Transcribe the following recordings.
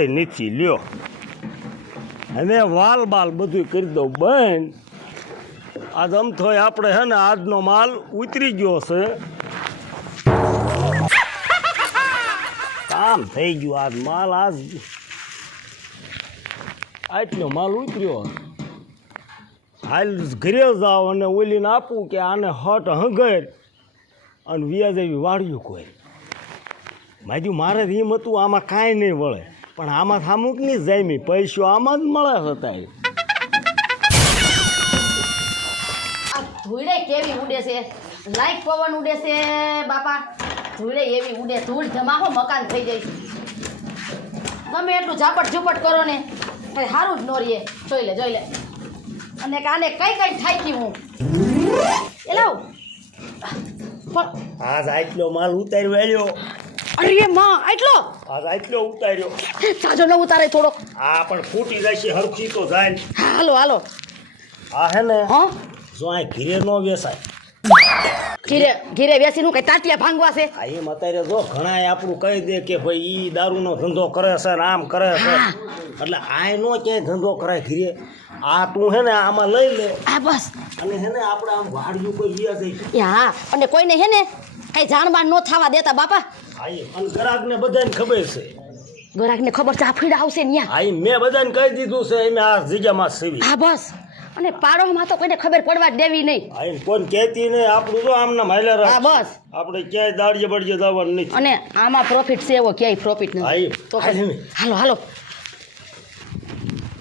કોઈ નથી લ્યો હવે વાલ બાલ બધું કરી દઉં બંધ આજ અમથોય આપણે હે ને આજનો માલ ઉતરી ગયો છે કામ થઈ ગયું આજ માલ આજ આટલો માલ ઉતર્યો હાલ ઘરે જાઓ અને ઓલીને આપું કે આને હટ હંગર અને વ્યાજ એવી વાળ્યું કોઈ માજુ મારે એમ હતું આમાં કાંઈ નહીં વળે પણ આમાં અમુક નહીં જામી પૈસો આમાં જ મળે હતા ધૂળે કેવી ઉડે છે લાઈક પવન ઉડે છે બાપા ધૂળે એવી ઉડે ધૂળ ધમાકો મકાન થઈ જાય છે ગમે એટલું ઝાપટ ઝૂપટ કરો ને કઈ સારું જ નો રહીએ જોઈ લે અને આને કઈ થાકી હું એ લાવ પણ આજ આટલો માલ ઉતારી વાળ્યો અરે માં આટલો આજ આટલો ઉતાર્યો સાજો ન ઉતારે થોડોક આ પણ ફૂટી જાય છે હરખી તો જાય હાલો આ હે ને હા જો આ ઘીરે નો વેસાય ઘીરે બેસી નું કઈ તાટિયા ભાંગવા છે આ એમ અત્યારે જો ઘણા આપણું કહી દે કે ભાઈ ઈ દારૂનો ધંધો કરે છે ને આમ કરે છે એટલે આ નો ક્યાંય ધંધો કરાય ઘીરે આ તું હે ને આમાં લઈ લે આ બસ અને હે ને આપણે આમ વાડિયું કોઈ વ્યા જઈ હા અને કોઈને હે ને કઈ જાણબાણ ન થવા દેતા બાપા હા અને ગ્રાહકને બધાને ખબર છે ગ્રાહકને ખબર છે આ ફીડ આવશે ને હા મેં બધાને કહી દીધું છે એમ આ જગ્યામાં સીવી હા બસ અને પાડોમાં તો કોઈને ખબર પડવા દેવી નહીં હા કોણ કહેતી નહીં આપણું તો આમના માયલા રાખ હા બસ આપણે ક્યાંય દાડીએ બળીએ જવાનું નહીં અને આમાં પ્રોફિટ છે એવો ક્યાંય પ્રોફિટ નથી તો હાલો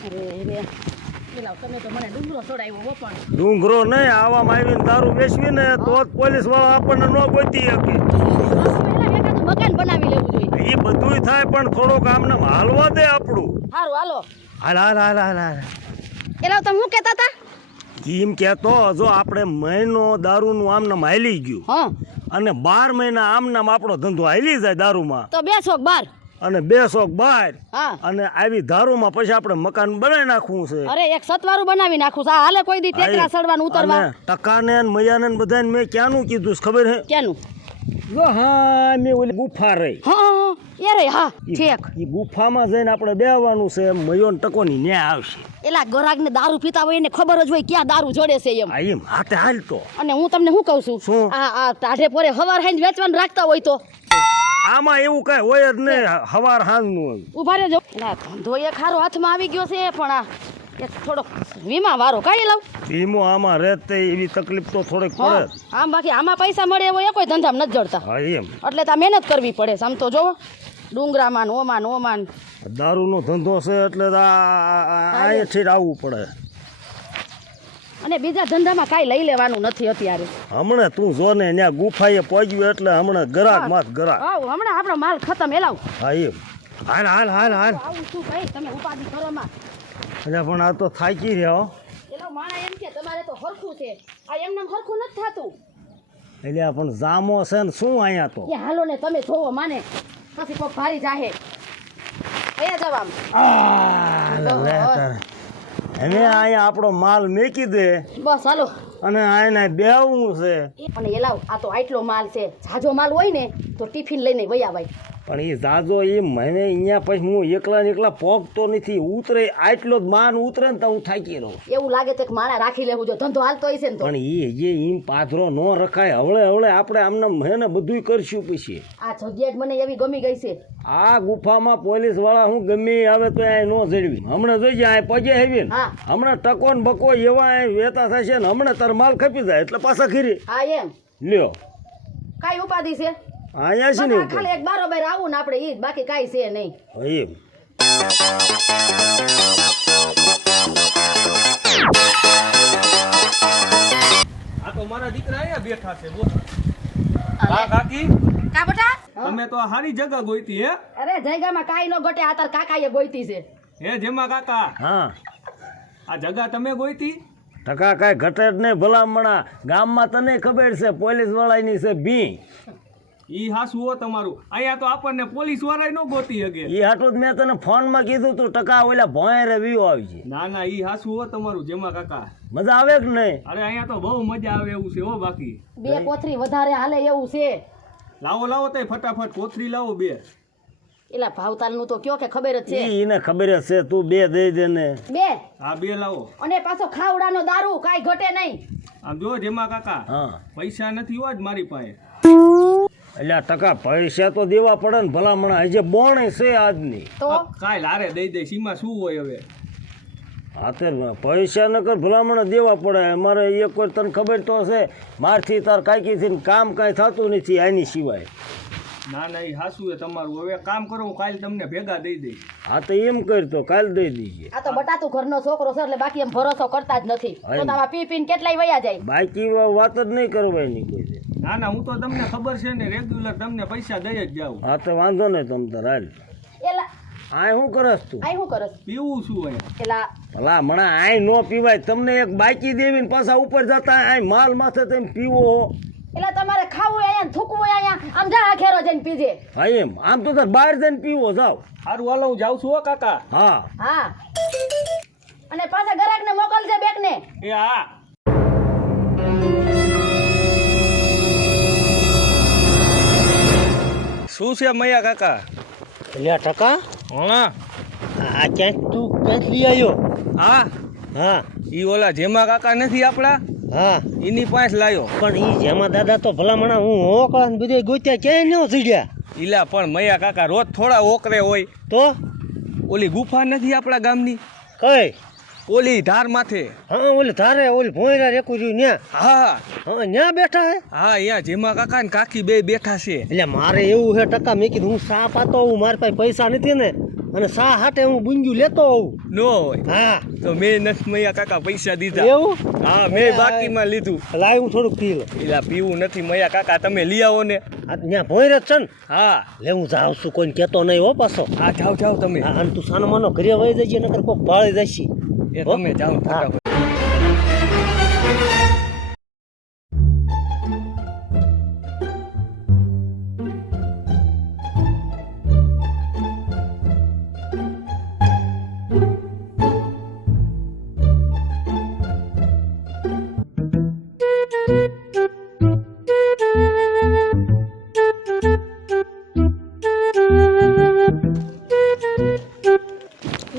અરે તમે તો મને ડુંગરો છોડાવ્યો હો પણ ડુંગરો નહીં આવામાં આવીને દારૂ વેચવી ને તો જ પોલીસ વાળા આપણને ન ગોતી શકે મકાન બનાવી લેવું જોઈએ એ બધુંય થાય પણ થોડોક આમને હાલવા દે આપણું સારું હાલો હાલ એલા તમે શું કહેતા હતા એમ કહેતો જો આપણે મહિનો દારૂનું આમનામ હાલી ગયું હા અને 12 મહિના આમનામ આપણો ધંધો હાલી જાય દારૂમાં તો 212 અને 212 હા અને આવી દારૂમાં પછી આપણે મકાન બનાવી નાખવું છે અરે એક સતવારું બનાવી નાખું છે હાલે કોઈ દી ટેકરા સડવાનું ઉતરવા ટકાને ને મયાને ને બધાને મેં ક્યાંનું કીધું છે ખબર હે ક્યાંનું જો હા મેં ઓલી ગુફા રહી હા એ રે હા ઠીક એ ગુફામાં જઈને આપણે બેહવાનું છે મયો ને ટકોની ન્યા આવશે એલા ગરાગને દારૂ પીતા હોય એને ખબર જ હોય ક્યાં દારૂ જોડે છે એમ હા એમ હાથે હાલ તો અને હું તમને શું કહું છું શું? આ ટાઢે પોરે હવાર હાંજ વેચવાનું રાખતા હોય તો આમાં એવું કઈ હોય જ નહીં હવાર હાંજનું ઉભા રહેજો ના ધંધો એક ખારો હાથમાં આવી ગયો છે પણ આ એક થોડોક વીમા વાળો કાઢી લાવ ધીમો આમાં રહેતે એવી તકલીફ તો થોડીક પડે આમ બાકી આમાં પૈસા મળે એવો એ કોઈ ધંધામાં નથી જડતા હા એમ એટલે તો મહેનત કરવી પડે આમ તો જોવો ડુંગરામાં ઓમાન દારૂનો ધંધો છે એટલે અહીંયાથી જ આવવું પડે અને બીજા ધંધામાં કાંઈ લઈ લેવાનું નથી અત્યારે હમણાં તું જો ને ત્યાં ગુફાએ પહોંચ્યું એટલે હમણાં ગરાક માત ગરાક હમણાં આપણો માલ ખતમ એલાવ હા એમ હાલ આવું શું ભાઈ તમે ઉપાધિ કરો માં એટલે પણ આ તો થાકી રહ્યો એલાવ માણા એમ કે તમારે તો હરખું છે આ એમને હરખું નથી થતું એટલે પણ જામો છે ને શું અહીંયા તો એ હાલો ને તમે જોવો માને પછી કોક ભારી જાહે કયા જવાબ હવે અહીંયા આપણો માલ મેકી દે બસ હાલો અને આને બેવું છે અને એલાવ આ તો આટલો માલ છે જાજો માલ હોય ને તો ટિફિન લઈને વયા ભાઈ પણ એ જાજો એ મને અહીંયા પછી હું એકલા પોગતો નથી ઉતરે આટલો જ માન ઉતરે ને તો હું થાકી રહું એવું લાગે છે કે માણા રાખી લેવું જો ધંધો હાલતો હશે ને તો પણ એ જે એમ પાથરો ન રખાય હવળે આપણે આમને હે બધું કરશું પછી આ જગ્યા જ મને એવી ગમી ગઈ છે આ ગુફામાં પોલીસ વાળા હું ગમે આવે તો આ ન જડવી હમણાં જોઈ જાય પગે આવી ને હમણાં ટકો ને બકો એવા વેતા થશે ને હમણાં તાર માલ ખપી જાય એટલે પાછા ખીરી હા એમ લ્યો કાઈ ઉપાધિ છે અહીંયા છે ને ખાલી એક બારોબાર આવું ને આપણે ઈ બાકી કાઈ છે નહીં એમ આ તો મારા દીકરા અહીંયા બેઠા છે બોલ હા કાકી કા બેટા તમે તો હારી જગા ગોઈતી હે અરે જયગામાં કાઈ નો ઘટે આ તાર કાકાએ ગોઈતી છે હે જેમાં કાકા હા આ જગા તમે ગોઈતી ટકા કાંઈ ઘટે જ નહીં ભલામણા ગામમાં તને ખબર છે પોલીસ વાળાની છે ભી ઈ હાસું હો તમારું અહીંયા તો આપણને પોલીસ વાળા નો ગોતી હગે એ હાટું જ મેં તને ફોનમાં કીધું તું ટકા ઓલા ભોંય વ્યૂ આવી છે ના ઈ હાસું હો તમારું જેમાં કાકા મજા આવે કે નહીં અરે અહીંયા તો બહુ મજા આવે એવું છે હો બાકી બે કોથરી વધારે હાલે એવું છે લાવો તે ફટાફટ કોથરી લાવો બે એલા ભાવતાલનું તો કયો કે ખબર જ છે ઈ એને ખબર જ છે તું 2 દઈ દે ને. બે હા 2 લાવો. અને પાછો ખાવડાનો દારૂ કાંઈ ઘટે નહીં. આમ જો જેમાં કાકા હા પૈસા નથી હોવા જ મારી પાસે. એટલે આ ટકા પૈસા તો દેવા પડે ને ભલામણા હજી બોણે છે આજની. તો કાંઈ લારે દઈ દે સીમાં શું હોય હવે. હા તે પૈસા નકર ભલામણા દેવા પડે. અમારે એક કોઈ તને ખબર તો છે મારથી તાર કાંઈથી કામ કાંઈ થતું નથી આની સિવાય. ના ના એ હાસું એ તમારું. હવે કામ કરો હું કાલે તમને ભેગા દઈ દઈશ. હા તો એમ કરતો કાલ દઈ દઈએ. આ તો બટાતું ઘરનો છોકરો છે એટલે બાકી એમ ભરોસો કરતા જ નથી. હા. તો આમાં પી પીને કેટલાય વયા જાય. બાકી વાત જ નહીં કરવાની કોઈ દે. ના ના હું તો તમને ખબર છે ને રેગ્યુલર તમને પૈસા દઈ જ જાઉં. હા તો વાંધો નહીં તમ તાર હાલ. એલા આ શું કરસ તું? આય શું કરસ પીવું શું હોય. એલા ભલા હમણાં આય નો પીવાય. તમને એક બાકી દેવીને પાછા ઉપર જતા આય માલ માથે તમે પીવો હો. એલા તમારે ખાવું અહીંયા ને થૂકવું અહીંયા આમ જા ખેરો જઈને પીજે. હા એમ આમ તો તાર બહાર જઈને પીવો જાવ. સારું હાલો હું જાઉં છું હો કાકા. હા હા અને પાછા ગ્રાહકને મોકલજે બેગને. એ હા. શું છે મૈયા કાકા? એટલે ટકા હા આ ક્યાંક તું ક્યાંક લઈ આવ્યો? હા હા ઈ ઓલા જેમાં કાકા નથી આપણા હા એની પાસે લાયો. પણ ઈ જેમાં દાદા તો ભલામણા હું હોકળા ને બધે ગોત્યા ક્યાંય ન ચડ્યા. ઈલા પણ મૈયા કાકા રોજ થોડા ઓકરે હોય. તો ઓલી ગુફા નથી આપણા ગામની, કઈ ઓલી ધાર માથે. હા ઓલી ધારે ઓલી ભોંયરા રેકું રહ્યું ન્યા. હા હા ન્યા બેઠા હે. હા અહીંયા જેમાં કાકા ને કાકી બે બેઠા છે. એટલે મારે એવું છે ટકા મેં કીધું હું સા પાતો હોઉં મારી પાસે પૈસા નથી ને અને સા હાટે હું બુંજ્યું લેતો હોઉં. નો હોય હા તો મેં નથી મૈયા કાકા પૈસા દીધા. એવું હા મેં બાકીમાં લીધું. લાય હું થોડુંક પી લો. એલા પીવું નથી મૈયા કાકા, તમે લઈ આવો ને. આ ન્યા ભોંયરા જ છે ને. હા લે હું જાઉં છું કોઈને કહેતો નહીં હો પાછો. હા જાઓ જાઓ તમે. હા અને તું સાનો માનો ઘરે વહી જજે નકર કોક ભાળી જશે. એ તમે જાઓ હા. ફટાફટ.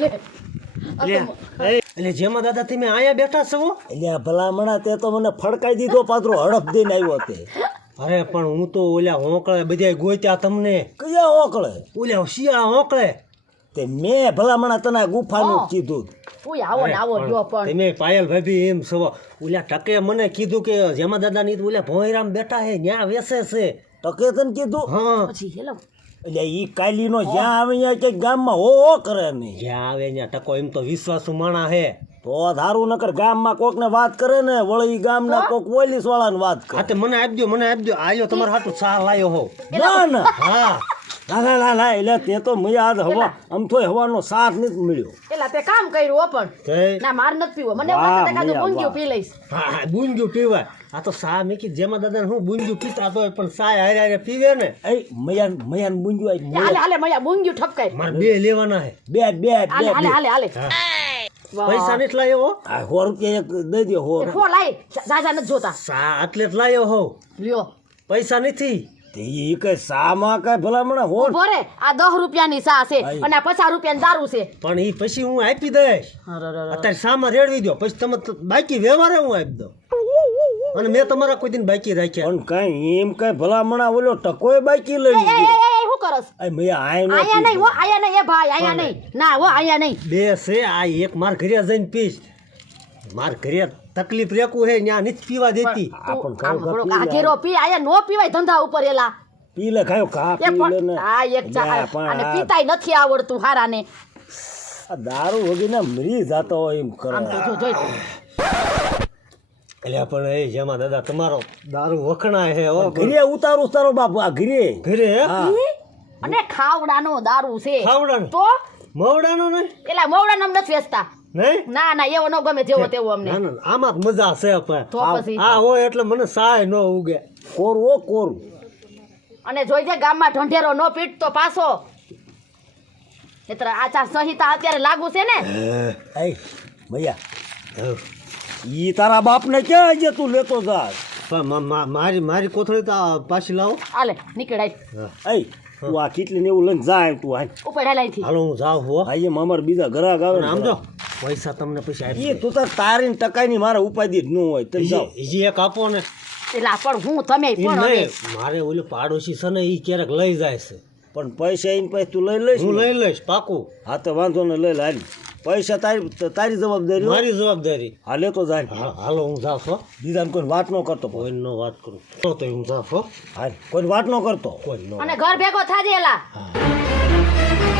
લે આ તો એટલે જેમાં દાદા તમે આયા બેઠા છો? એટલે ભલામણા તે તો મને ફડકાઈ દીધો પાત્રો હડપ દઈને આવ્યો તે. અરે પણ હું તો ઓલા હોંકળે બધા ગોત્યા તમને. કયા હોંકળે? ઓલા શિયાળા હોંકળે. તે મેં ભલામણા તને ગુફાનું જ કીધું. ઉય આવો ને આવો જો પણ તમે પાયલ ભાભી એમ છો ઓલા ટકે મને કીધું કે જેમાં દાદા ની ઓલા ભોંયરામ બેઠા હે ન્યા વેસે છે. ટકે તને કીધું? હા પછી હેલો એટલે ઈ કાલીનો જ્યાં આવે ત્યાં કઈક ગામમાં હો કરે નહીં. જ્યાં આવે ત્યાં ટકો એમ તો વિશ્વાસુ માણા હે. તો ધારું નકર ગામમાં કોક ને વાત કરે ને વળી ગામના કોક પોલીસ વાળાને વાત કરે. હા તે મને આપજો આયો તમારા હાટુ ચા લાયો હો. ના ના હા ના ના ના એટલે તે તો મેં આજ હવા આમ તો હવાનો સાથ નથી મળ્યો. એલા તે કામ કર્યું હો પણ ના માર નથી પીવો મને વાહ, વાતે કાદું મૈયા, બુંજ્યું વાહ. પી લઈશ. હા બુંજ્યું પીવાય. આ તો સા મેં કીધું જેમાં દાદા હું બુંજ્યું પીતા તો પણ સા હારે હારે પીવે ને. એ મયાન બુંજ્યું હાલે હાલે મયા બુંજ્યું ઠપકાય. મારે 2 લેવાના હે. બે હાલે હાલે હાલે હાલે પૈસા નથી લાયો હો. 100 રૂપિયા એક દઈ દો. એ ફો લાય જાજા નથી જોતા. સા એટલે જ લાયો હો. લ્યો પૈસા નથી. તે ઈ કઈ સામાં કઈ ભલામણા હો. ઉભો રે આ 10 રૂપિયાની સા છે અને આ 50 રૂપિયાની દારૂ છે. પણ ઈ પછી હું આપી દઈશ. અત્યારે સામાં રેડવી દો પછી તમે બાકી વ્યવહારે હું આપી દઉં. અને મેં તમારા કોઈ દિન બાકી રાખ્યા પણ કઈ એમ કઈ ભલામણા ઓલો ટકોય બાકી લઈ એ શું કરસ? આયા નહીં હો આયા નહીં એ ભાઈ આયા નહીં ના હો આયા નહીં. બે છે આ એક માર ઘરે જઈને પીશ. માર ઘરે તકલીફ રેકું હે ન્યા નથી પીવા દેતી. આ ઘેરો પી આયા નો પીવાય ધંધા ઉપર એલા પી લે ખાયો કા એ પી લે પણ ને. આ એક ચા અને પીતાય નથી આવડતું હારાને. આ દારૂ વગીને મરી જાતો હોય એમ કરે. આમ તો જો જોઈ એટલે પણ એ જેમાં દાદા તમારો દારૂ વખણાય હે હો. ઘરે ઉતારો બાપુ આ ઘરે હા. અને ખાવડાનો દારૂ છે. ખાવડાનો? તો મવડાનો ને એલા મોવડાનો નથી વેચતા. નહીં ના ના એવો ન ગમે જેવો તેવો અમને. ના ના આમાં જ મજા છે પણ તો પછી? આ હોય એટલે મને સાય ન ઉગે. કોરું અને જોઈજે ગામમાં ઢંઢેરો ન પીટ તો પાછો એટલે આચાર સંહિતા અત્યારે લાગુ છે ને. એ ભૈયા ઈ તારા બાપને ક્યાં જે તું લેતો જા. મારી કોથળી તો પાછી લાવો. હાલે નીકળાય. એ તું આ કેટલી ને એવું લઈને જાય તું હાલ ઉપર હેલાઈથી હાલો હું જાઉં હો ભાઈ એમ અમારે બીજા ગ્રાહક આવે ને આમ જો પૈસા તમને પછી એ આપી તું તાર તારી ટકાની મારે ઉપાધિ જ ન હોય તમે જાઓ બીજી એક આપો ને એટલે પણ હું તમે ઈ પણ હવે નહીં મારે ઓલું પાડોશી છે ને એ ક્યારેક લઈ જાય છે પણ પૈસા એને પાસે તું લઈ લઈશ હું ને? લઈ લઈશ પાકું હા તો વાંધો ને લઈ લે હાલ પૈસા તારી જવાબદારી હો. મારી જવાબદારી હા લેતો જાય હાલો હું જાઉં હો બીજાને કોઈ વાત ન કરતો કોઈનો વાત કરું તો હું જાઉં હો હાલ કોઈ વાત ન કરતો કોઈનો અને ઘર ભેગો થાજે એલા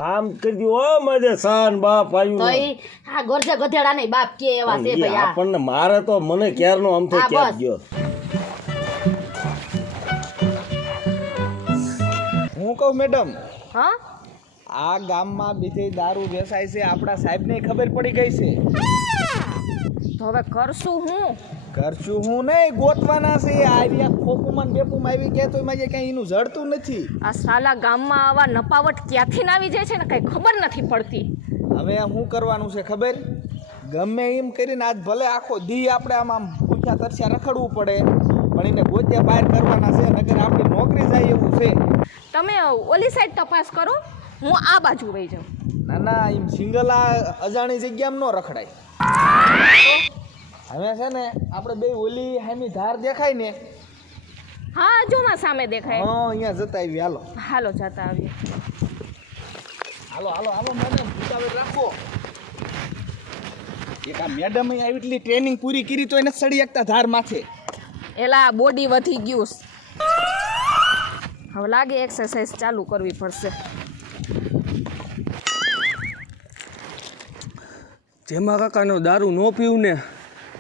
આમ કરી દી ઓ મજે સાન બાપ તો આવ્યું ઈ આ ગરજે ગધેડા નહીં બાપ કે એવા છે ભાઈ આ આપણને મારે તો મને ક્યારનો આમ થઈ હા, ક્યાં બસ. ગયો હું કહું મેડમ હા આ ગામમાં બીજે દારૂ વેચાય છે આપણા સાહેબને ખબર પડી ગઈ છે તો હવે કરશું હું કરશું હું નહીં ગોતવાના છે આ રહ્યા ખોપુમાં ને બેપુમાં આવી ગયા તો એમાં જે કંઈ એનું જડતું નથી આ સાલા ગામમાં આવા નપાવટ ક્યાંથી ના આવી જાય છે ને કઈ ખબર નથી પડતી હવે આ શું કરવાનું છે ખબર ગમે એમ કરીને આજ ભલે આખો દી આપણે આમ ભૂખ્યા તરસ્યા રખડવું પડે પણ એને ગોત્યા બહાર કરવાના છે નગર આપણી નોકરી જાય એવું છે તમે ઓલી સાઈડ તપાસ કરો હું આ બાજુ વહી જાઉં ના ના એમ સિંગલ આ અજાણી જગ્યામાં ન રખડાય હવે છે ને આપણે બે ઓલી હામી ધાર દેખાય ને હા જો માં સામે દેખાય હા અહીંયા જતા આવી હાલો હાલો જતા આવીએ હાલો હાલો હાલો મેડમ ઉતાવળ રાખો એક આ મેડમ આવી એટલી ટ્રેનિંગ પૂરી કરી તો એને સડી એકતા ધાર માથે એલા બોડી વધી ગયું છે. હવે લાગે એક્સરસાઇઝ ચાલુ કરવી પડશે જેમાં કાકાનો દારૂ ન પીવું ને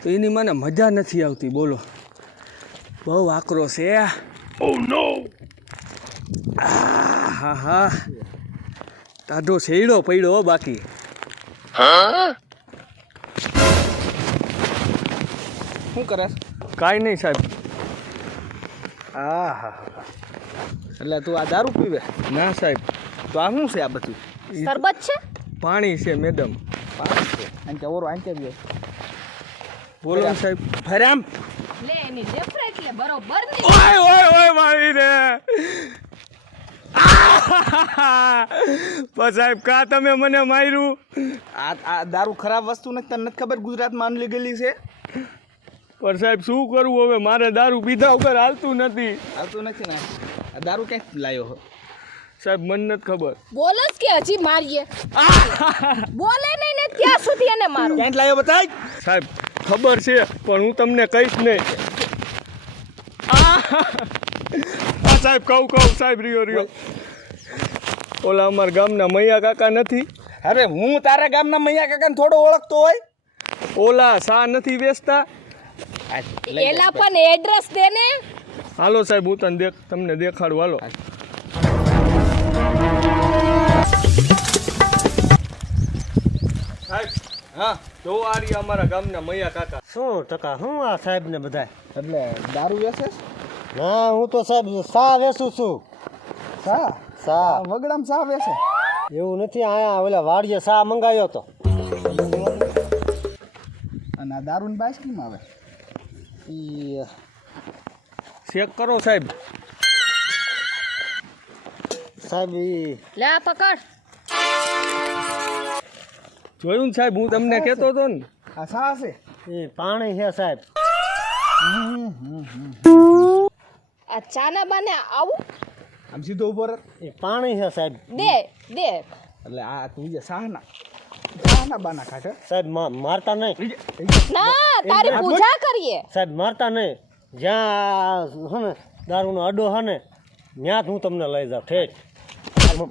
તો એની મને મજા નથી આવતી બોલો બહુ આકરો છે હા હા તાઢો શેડો પડ્યો બાકી શું કરે કાંઈ નહીં સાહેબ હા હા એટલે તું આ દારૂ પીવે ના સાહેબ તો આ શું છે આ બધું સરબત છે પાણી છે મેડમ પાણી છે આમ કે ઓરો આમ કે બી બોલો ને સાહેબ ફરે આમ લે એની લેફ્ટ એટલે બરોબર ને ઓય ઓય ઓય મારીને પણ સાહેબ કા તમે મને માર્યું આ દારૂ ખરાબ વસ્તુ નથી તને નથી ખબર ગુજરાતમાં આંધળી ગયેલી છે પણ સાહેબ શું કરવું હવે મારે દારૂ પીધા વગર હાલતું નથી આવતું નથી ને આ દારૂ ક્યાંથી લાવ્યો હો સાહેબ મને નથી ખબર બોલો જ કે હજી મારીએ બોલે નહીં ને ત્યાં સુધી એને મારો ક્યાંથી લાવ્યો બતાય સાહેબ ખબર છે પણ હું તમને કહીશ નહીં સાહેબ કહું સાહેબ રિયો ઓલા અમારા ગામના મૈયા કાકા નથી અરે હું તારા ગામના મૈયા કાકાને થોડો ઓળખતો હોય ઓલા સા નથી વેચતા એલા પણ એડ્રેસ દે ને હાલો સાહેબ હું તમને દેખાડું હાલો સાહેબ હા જો આ રહ્યા અમારા ગામના મૈયા કાકા શું ટકા હું આ સાહેબ ને બધા એટલે દારૂ વેચે ના હું તો સાહેબ સા વેચું છું સા સા વગડામ સા વેચે એવું નથી આયા ઓલા વાડીએ સા મંગાવ્યો તો અને આ દારૂની બાઈસ કેમ આવે ઈ ચેક કરો સાહેબ સાહેબ ઈ લે આ પકડ જોયું ને સાહેબ હું તમને કહેતો હતો ને આ સા છે ઈ પાણી છે સાહેબ આ ચાના બાને આવું આમ સીધો ઉભો રહે એ પાણી છે સાહેબ દે દે એટલે આ તું જે સાહના બાના ખાટે સાહેબ મારતા નહીં ના તારી પૂજા કરીએ સાહેબ મારતા નહીં જ્યાં હે ને દારૂનો અડ્ડો હે ને ત્યાં હું તમને લઈ જાઉં ઠેક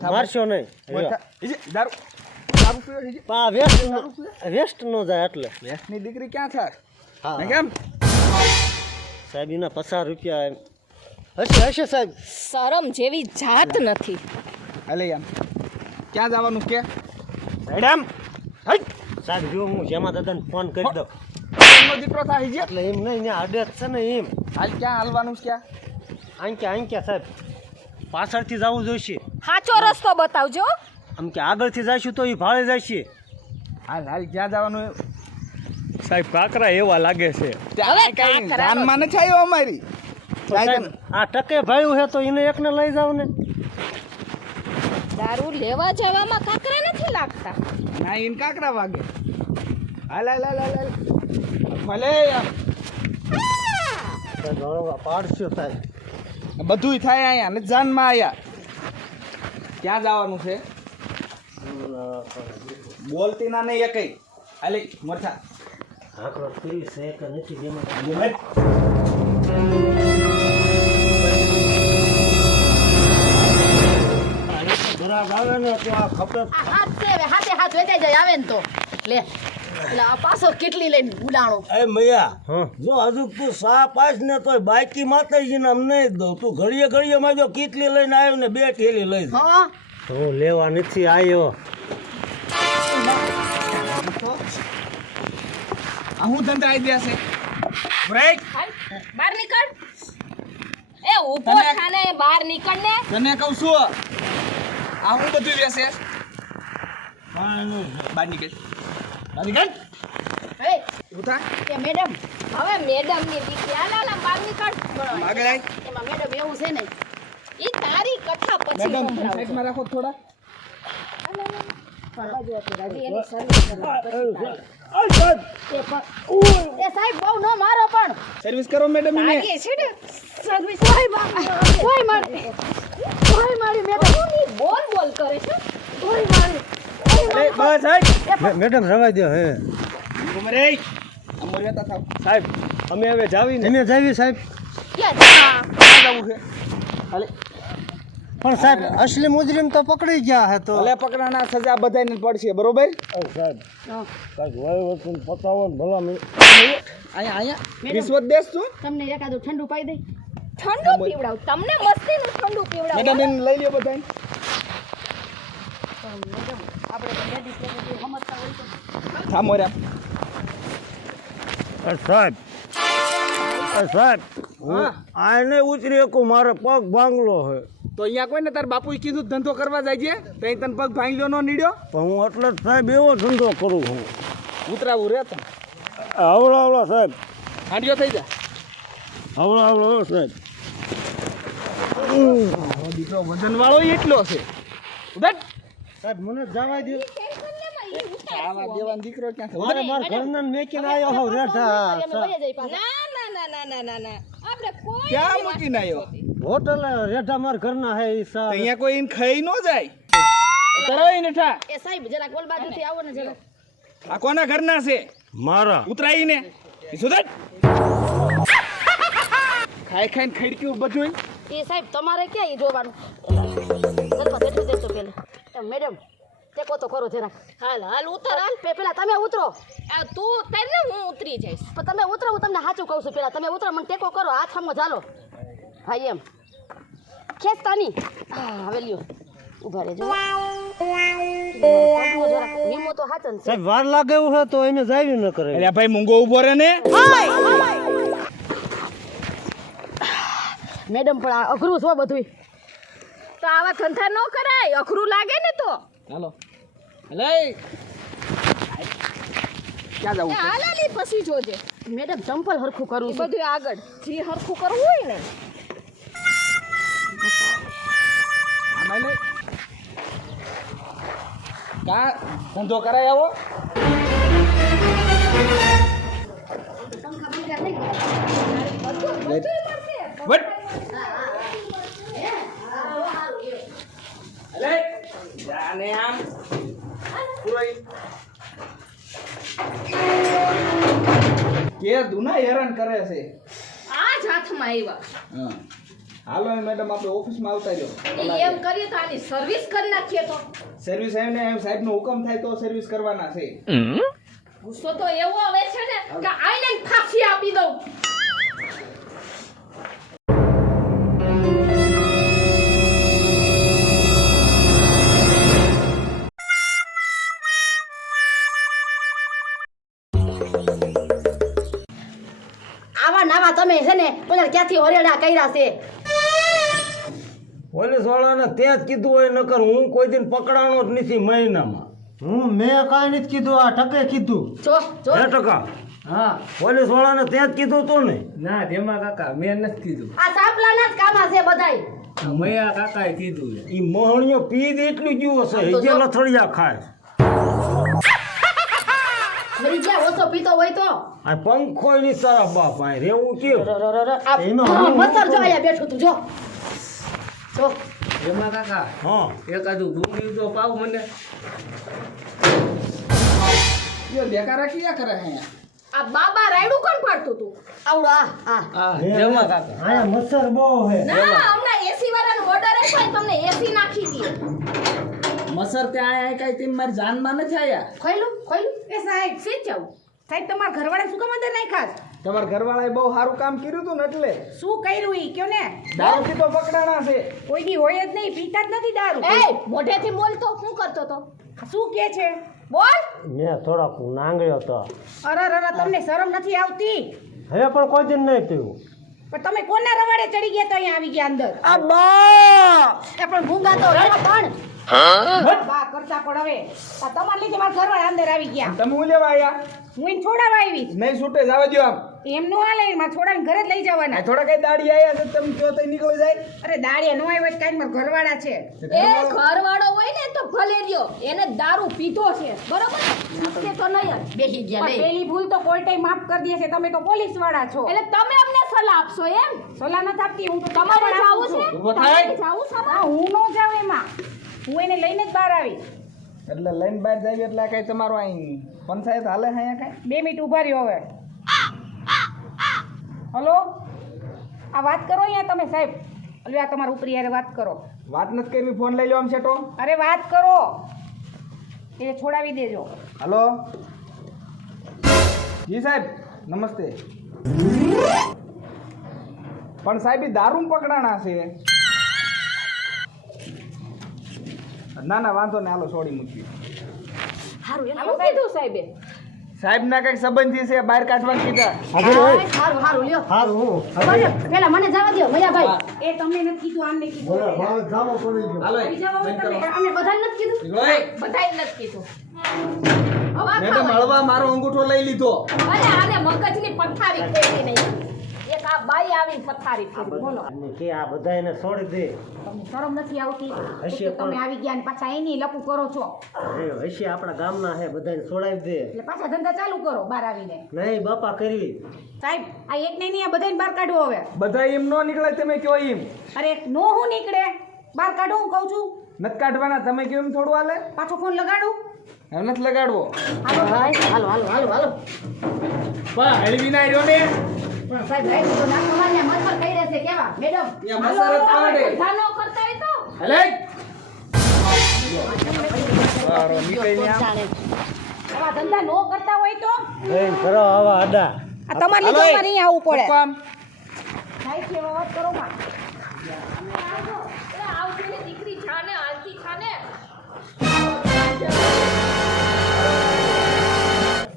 મારશો નહીં દારૂ દારૂ પીવો છે આ વેસ્ટ ન જાય એટલે વેસની દીકરી ક્યાં થાય હા ને કેમ સાહેબ એના 50 રૂપિયા હશે સાહેબ શરમ જેવી જાત નથી અલે આમ ક્યાં જવાનું કે મેડમ સાહેબ જો હું જેમાં દાદાને ફોન કરી દઉં એનો દીકરો થાય છે એટલે એમ નહીં ત્યાં અડે છે ને એમ હાલ ક્યાં હાલવાનું છે ક્યાં આંક્યા સાહેબ પાછળથી જવું જોઈશે સાચો રસ્તો બતાવજો આમ કે આગળથી જઈશું તો એ ભાળે જઈશે હાલ હાલ ક્યાં જવાનું સાહેબ કાકરા એવા લાગે છે ત્યાં કઈ કાંકરાનો- ધ્યાનમાં નથી આવ્યો અમારી તો સાહેબ આ ટકે ભાઈ છે તો એને એકને લઈ જાવ ને દારૂ લેવા જવામાં કાકરા નથી લાગતા. ના ઈન કાકરા વાગે. હાલ હાલ હાલ હાલ હાલ. ભલે પાડશો સાહેબ. બધુંય થાય અહીંયા ને જાનમાં આયા. ક્યાં જવાનું છે? બોલતી ના નહીં એકઈ. હાલે મરથા. આકરો કરી છે કે નથી જેમાં ઘરાક આવે ને તો આ ખપે આ હાથ છે હવે હાથે હાથ વેચાઈ જાય આવે ને તો લે એટલે આ પાછો કેટલી લઈને ઉડાણો. એ મૈયા જો હજુ તું સા પાસ ને તોય બાકી માતાજીને અમ નહીં દઉં. તું ઘડીએ ઘડીએ માં જો કેટલી લઈને આવ્યો ને 2 ઠેલી લઈ જા. હા હું લેવા નથી આવ્યો. આ હું ધંધા આઈડિયા છે. બ્રેક. હાલ, બહાર નીકળ. એ ઊભો તને- થાને બહાર નીકળ ને. તને કહું છું આ હું બધું વેસે. બહાર નીકળ. બહાર નીકળ. એ ઉઠા. કે મેડમ હવે મેડમ ની દીકરી હાલ હાલ આમ બહાર નીકળ. આગળ આય. એમાં મેડમ એવું છે ને ઈ તારી કથા પછી મેડમ સંભળાવજો. સાઈડમાં રાખો થોડા. હજી એની સર્વિસ કરવા. એ સાહેબ બહુ ન મારો પણ સર્વિસ કરો મેડમ એને. લાગે છે ને સર્વિસ કોઈ મારી મેડમ બોલ બોલ કરે છે. કોઈ મારી અરે બસ હાઈ. મેડમ રવા દો હે ઉમરે અમર વેતા થાવ. સાહેબ અમે હવે જાવી ને તમે જાવી સાહેબ. ક્યાં જવું છે? હાલે. પણ સાહેબ અસલી મુજરીમ તો પકડી ગયા હે તો ભલે પકડાના સજા બધાને પડશે બરોબર. સાહેબ કાંઈક વાય વસ્તુ પતાવો ને ભલા અહીંયા રિશ્વત દેશ તું. તમને એકાદું ઠંડુ પાઈ દઈ. ઠંડુ પીવડાવ તમને મસ્તીનું ઠંડુ પીવડાવ. મેડમ એને લઈ લ્યો બધાને. મેડમ આપણે તો લેડીઝ લોકો જે સમજતા હોય તો થામો રે. સાહેબ સાહેબ હા. આ નહીં ઉતરી શકું. મારે પગ ભાંગલો છે તો અહીંયા કોઈને તાર બાપુએ કીધું ધંધો કરવા જાય છે તો અહીં તને પગ ભાંગ્યો નો નીડ્યો. પણ હું એટલે જ સાહેબ એવો ધંધો કરું છું. ઉતરાવું રે તને. આવડો સાહેબ. હાંડિયો થઈ જા. આવડો સાહેબ. દીકરો વજન વાળો એટલો છે. ઉધર. સાહેબ મને જવા દો. આવા દેવાનો દીકરો ક્યાં છે? મારે મારા ઘરના મેકીને આવ્યો હોવ રેઠા. અમે વયા જઈ પાછા. ના આપણે કોઈ ક્યાં મૂકીને આવ્યો? હોટલ રેઠા મારા ઘરના હે ઈ તો સા અહીંયા કોઈ એને ખાઈ ન જાય. તરાઈ ને ઠા. એ સાહેબ જરાક ઓલ બાજુથી આવો ને જરાક. આ કોના ઘરના છે? મારા ઉતરાઈને સુધર. ખાઈ ખાઈને ખડક્યું બધું. એ સાહેબ તમારે ક્યાં ઈ જોવાનું જરા બેઠું દેજો પેલા. મેડમ ટેકો તો કરો જરાક. હાલ હાલ ઉતર હાલ. પેલા તમે ઉતરો. આ તું ઉતર ને હું ઉતરી જઈશ. પણ તમે ઉતરો હું તમને સાચું કહું છું પેલા તમે ઉતરો મને ટેકો કરો હાથ સામો ચાલો. હા એમ ખેંચતા નહીં. હા હવે લ્યો ઉભા રહેજો. પગનો જરાક વીમો તો હાચન છે. સાહેબ વાર લાગે એવું હે તો એને જાવી ન કરે. અરે ભાઈ મૂંગો ઉભો રહે ને. મેડમ પણ આ અઘરું છે બધું. તો આવા ધંધા ન કરાય અઘરું લાગે ને તો. ચાલો. લે. ક્યાં જવું? હાલ હાલ ઈ પછી જોજે. મેડમ ચંપલ હરખું કરું એ છું. બધું આગળ જે હરખું કરવું હોય ને. આમાં લે. કા ધંધો કરાય આવો. વટ. અલે જાને આમ પૂરોઈ કે દુના હેરાન કરે છે. આ જ હાથમાં આવ્યા. હા હાલો મેડમ આપણે ઓફિસમાં આવતા રહ્યો. ઈ એમ કરીએ તો આની સર્વિસ કરી નાખીએ તો. સર્વિસ આવીને એમ સાહેબનો હુકમ થાય તો સર્વિસ કરવાના છે. ગુસ્સો તો એવો આવે છે ને કે આઈને ફાંસી આપી દઉં. આવા નાવા તમે છે ને પેલા ક્યાંથી ઓરેડા કર્યા છે. પોલીસ વાળાને ત્યાં જ કીધું હોય નકર હું કોઈ દિન પકડાણો જ નથી મહિનામાં. મેં કાંઈ નથી કીધું આ ટકે કીધું. જો જો 2% હા પોલીસ વાળાને ત્યાં જ કીધું તું ને. ના ધેમા કાકા મેં નથી કીધું. આ સાપલાના જ કામા છે બધાય. મયા કાકાએ કીધું છે. ઈ મોહણીઓ પી દે એટલું જીવો છે આમ તો હેજે જો. લથડિયા ખાય મરી ગયા ઓછો પીતો હોય તો આ પંખો ની તારા બાપ આ રેવું કેવું મતર જો આયા બેઠું તું જો જો એમાં કાકા હા એકાદું ડુંગળી તો પાવ મને. યો દેખા રાખી કરે હે આ બાબા રાયડું કોણ પાડતું તું આવડો આ જેમાં કાકા આયા મચ્છર બહુ હે ના હમણાં એસી વાળાનો ઓર્ડર આપ્યો તમને એસી નાખી દઈએ મચ્છર ત્યાં આયા કઈ તેમ મારી જાનમાં નથી આયા ખોઈલું એ સાહેબ સીધ જાવ સાહેબ તમારા ઘરવાળા શું કામ અંદર નહીં ખાસ તમારા ઘરવાળાએ બહુ સારું કામ કર્યું હતું ને એટલે શું કર્યું ઈ કયો ને દારૂ પીતો પકડાણા છે કોઈ દી હોય જ નહીં પીતા જ નથી દારૂ એ મોઢેથી બોલ તો શું કરતો તો શું કે છે બોલ મેં થોડાક નાંગળ્યો તો અરે તમને શરમ નથી આવતી હવે પણ કોઈ દિન નહીં પીવું. પણ તમે કોના રવાડે ચડી ગયા તો અહીંયા આવી ગયા અંદર એ પણ ભૂંગા તો રે પણ બા કરતા પણ હવે આ તમારા લીધે મારા ઘરવાળા અંદર આવી ગયા તમે હું લેવા આયા હું એને છોડાવવા આવી નહીં છૂટે જવા દો આમ એમ નો હાલે મારે છોડાવીને ઘરે જ લઈ જવાના આ થોડા કઈ દાડી આયા છે તમે કયો તો નીકળી જાય અરે દાડિયા નો આવ્યો કાઈ મારા ઘરવાળા છે એ ઘરવાળો હોય ને તો ભલે રહ્યો એને દારૂ પીધો છે બરોબર તે તો નહીં જ. બેહી ગયા પણ લે પેલી ભૂલ તો કોર્ટે માફ કરી દે છે તમે તો પોલીસ વાળા છો એટલે તમે અમને સલાહ આપશો એમ સલાહ નથી આપતી હું તો તમારે તમારે જાવું છે ઊભો થાય. તમારે જાવું છે હા હું નો જાઉં એમાં હું એને લઈને જ બહાર આવી એટલે લઈને બહાર જાય એટલે આ કઈ તમારું અહીં પંચાયત હાલે છે અહીંયા કઈ 2 મિનિટ ઉભા રહ્યો હવે હલો આ વાત કરો અહીંયા તમે સાહેબ અલ્યા આ તમારા ઉપરી યારે વાત કરો વાત નથી કરવી ફોન લઈ લો આમ છેટો અરે વાત કરો એ છોડાવી દેજો હલો જી સાહેબ નમસ્તે પણ સાહેબ ઈ દારૂ પકડાણા છે ના ના વાંધો ને હાલો છોડી મૂકી હારું હાલો કીધું સાહેબે સાહેબ ના કઈક સંબંધી છે બહાર કાઢવાનું કીધા હારું લ્યો પેલા મને જવા દો મયાભાઈ એ તમને નથી કીધું આમને કીધું હાલો આવી જાઓ હવે તમે. અમે બધાને નથી કીધું બધાય નથી કીધું મેડમ હળવા મારો અંગૂઠો લઈ લીધો અરે આને મગજની પથારી ફેરવી નહીં એક આ બાઈ આવીને પથારી ફેરવી બોલો કે આ બધાને છોડી દે. તમને શરમ નથી આવતી હશે એક તો તમે આવી ગયા ને પાછા એની લપુ કરો છો અરે હશે આપણા ગામના હે બધાને છોડાવી દે. એટલે પાછા ધંધા ચાલુ કરો બહાર આવીને નહીં બાપા કરવી. સાહેબ આ એક નહીં આ બધાને બહાર કાઢો હવે બધા એમ નો નીકળે તમે કયો એમ અરે નો હું નીકળે બહાર કાઢો હું કહું છું નથી કાઢવાના તમે કેમ થોડું હાલે પાછો ફોન લગાડું હવે નથી લગાડવો હાલો ભાઈ હાલો પણ હળવી ના રહ્યો ને પણ સાહેબ રાઈટ તો નાખો મારને મચ્છર કઈ રહેશે કેવા મેડમ ત્યાં મસર જ પાડે ધંધા ન કરતા હોય તો હલે સારો નીકળી આમ આવા ધંધા નો કરતા હોય તો લઈને કરો આવા આડા. આ તમારે લીધે અમારે અહીં આવવું પડે કામ સાહેબ કેવા વાત કરો માં આવતી દીકરી છાને હાલતી છાને